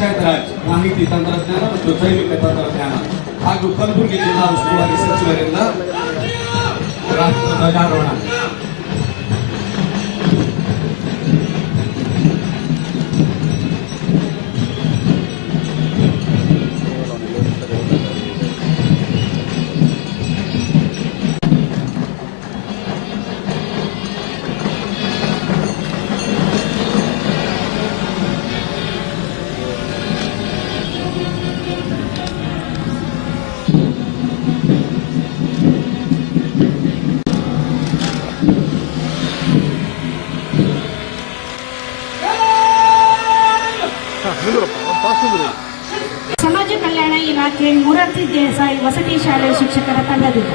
ಪಂಚಾಯತ್ ರಾಜ್, ಮಾಹಿತಿ ತಂತ್ರಜ್ಞಾನ ಮತ್ತು ಜೈವಿಕ ತಂತ್ರಜ್ಞಾನ ಹಾಗೂ ಕಲಬುರಗಿ ಜಿಲ್ಲಾ ಉಸ್ತುವಾರಿ ಸಚಿವರಿಂದ ರಾಷ್ಟ್ರ ಧ್ವಜಾರೋಹಣ. ಸಮಾಜ ಕಲ್ಯಾಣ ಇಲಾಖೆ ಮುರಾರ್ಜಿ ದೇಸಾಯಿ ವಸತಿ ಶಾಲೆ ಶಿಕ್ಷಕರ ತಂಡದಿಂದ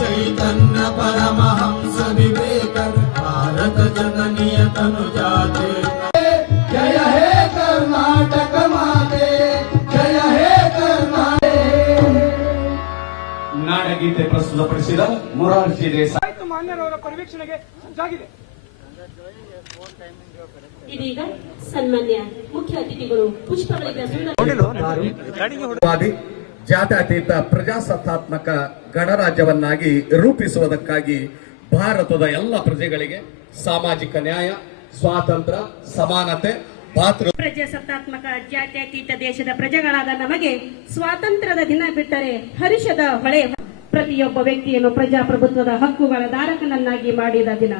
ಚೈತನ್ಯ ಪರಮಹಂಸ ವಿವೇಕ ಭಾರತ ಜನನಿಯ ತನುಜಾತೆ ಜಯ ಹೇ ಕರ್ನಾಟಕ ಮಾತೆ ಜಯ ಹೇ ನಾಡಗೀತೆ ಪ್ರಸ್ತುತಪಡಿಸಿದ ಮುರಾರ್ಜಿ ದೇಸಾಯಿ ಮಾನ್ಯರವರ ಪರಿವೀಕ್ಷಣೆಗೆ ಸಜ್ಜಾಗಿದೆ. ಇದೀಗ ಸನ್ಮಾನ್ಯ ಮುಖ್ಯ ಅತಿಥಿಗಳು ಪುಷ್ಪಗಳಿಂದ ಜಾತ್ಯತೀತ ಪ್ರಜಾಸತ್ತಾತ್ಮಕ ಗಣರಾಜ್ಯವನ್ನಾಗಿ ರೂಪಿಸುವುದಕ್ಕಾಗಿ ಭಾರತದ ಎಲ್ಲ ಪ್ರಜೆಗಳಿಗೆ ಸಾಮಾಜಿಕ ನ್ಯಾಯ, ಸ್ವಾತಂತ್ರ್ಯ, ಸಮಾನತೆ, ಪ್ರಜಾಸತ್ತಾತ್ಮಕ ಜಾತ್ಯತೀತ ದೇಶದ ಪ್ರಜೆಗಳಾದ ನಮಗೆ ಸ್ವಾತಂತ್ರ್ಯದ ದಿನ ಬಿಟ್ಟರೆ ಹರುಷದ ಹೊಳೆ. ಪ್ರತಿಯೊಬ್ಬ ವ್ಯಕ್ತಿಯನ್ನು ಪ್ರಜಾಪ್ರಭುತ್ವದ ಹಕ್ಕುಗಳ ಧಾರಕನನ್ನಾಗಿ ಮಾಡಿದ ದಿನ.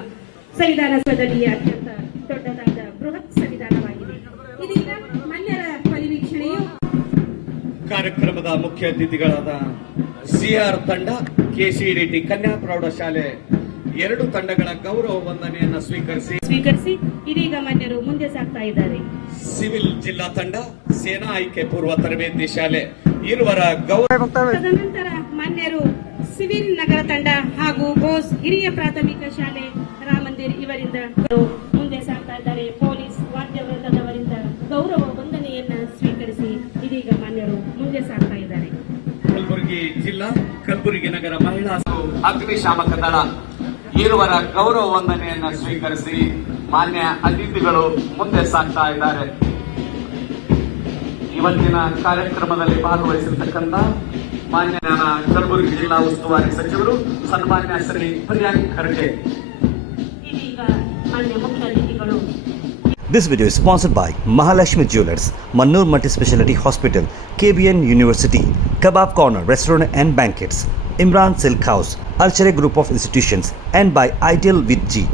ಸಂವಿಧಾನ ಸಭೆಯಲ್ಲಿ ಅತ್ಯಂತ ದೊಡ್ಡದಾದ ಬೃಹತ್ ಸಂವಿಧಾನವಾಗಿದೆ. ಇದೀಗ ಮನ್ಯರ ಪರಿವೀಕ್ಷಣೆಯು ಕಾರ್ಯಕ್ರಮದ ಮುಖ್ಯ ಅತಿಥಿಗಳಾದ ಸಿಆರ್ ತಂಡ, ಕೆಸಿಡಿಟಿ ಕನ್ಯಾ ಪ್ರೌಢಶಾಲೆ ಎರಡು ತಂಡಗಳ ಗೌರವ ವಂದನೆಯನ್ನು ಸ್ವೀಕರಿಸಿ ಇದೀಗ ಮನ್ಯರು ಮುಂದೆ ಸಾಗ್ತಾ ಇದ್ದಾರೆ. ಸಿವಿಲ್ ಜಿಲ್ಲಾ ತಂಡ, ಸೇನಾ ಆಯ್ಕೆ ಪೂರ್ವ ತರಬೇತಿ ಶಾಲೆ ಇರುವರ ಗೌರವ. ತದನಂತರ ಮಾನ್ಯರು ಸಿವಿಲ್ ನಗರ ತಂಡ ಹಾಗೂ ಬೋಸ್ ಹಿರಿಯ ಪ್ರಾಥಮಿಕ ಶಾಲೆ ರಾಮಂದಿರ್ ಇವರಿಂದ ಮುಂದೆ ಸಾಗ್ತಾ ಇದ್ದಾರೆ. ಪೊಲೀಸ್ ವಾದ್ಯವೃಂದದವರಿಂದ ಗೌರವ ವಂದನೆಯನ್ನ ಸ್ವೀಕರಿಸಿ ಇದೀಗ ಮಾನ್ಯರು ಮುಂದೆ ಸಾಗ್ತಾ ಇದ್ದಾರೆ. ಕಲಬುರಗಿ ಜಿಲ್ಲಾ, ಕಲಬುರಗಿ ನಗರ ಮಹಿಳಾ ಅಗ್ನಿಶಾಮಕ ದಳ ಇರುವರ ಗೌರವ ವಂದನೆಯನ್ನ ಸ್ವೀಕರಿಸಿ ಮಾನ್ಯ ಅತಿಥಿಗಳು ಮುಂದೆ ಸಾಗ್ತಾ ಇದ್ದಾರೆ. ಇವತ್ತಿನ ಕಾರ್ಯಕ್ರಮದಲ್ಲಿ ಭಾಗವಹಿಸಿರ್ತಕ್ಕಂಥ ಮಾನ್ಯ ಕಲಬುರಗಿ ಜಿಲ್ಲಾ ಉಸ್ತುವಾರಿ ಸಚಿವರು ಸನ್ಮಾನ್ಯ ಶ್ರೀ ಪ್ರಿಯಾಂಕ್ ಖರ್ಗೆ. ಇದೀಗ ಮಾನ್ಯ ಮುಖ್ಯ ಅತಿಥಿಗಳು. This video is sponsored by Mahalakshmi Jewelers, Mannur Multi-Speciality Hospital, KBN University, Kebab Corner Restaurant and Banquets, Imran Silk House, Alchere Group of Institutions, and by Ideal with G.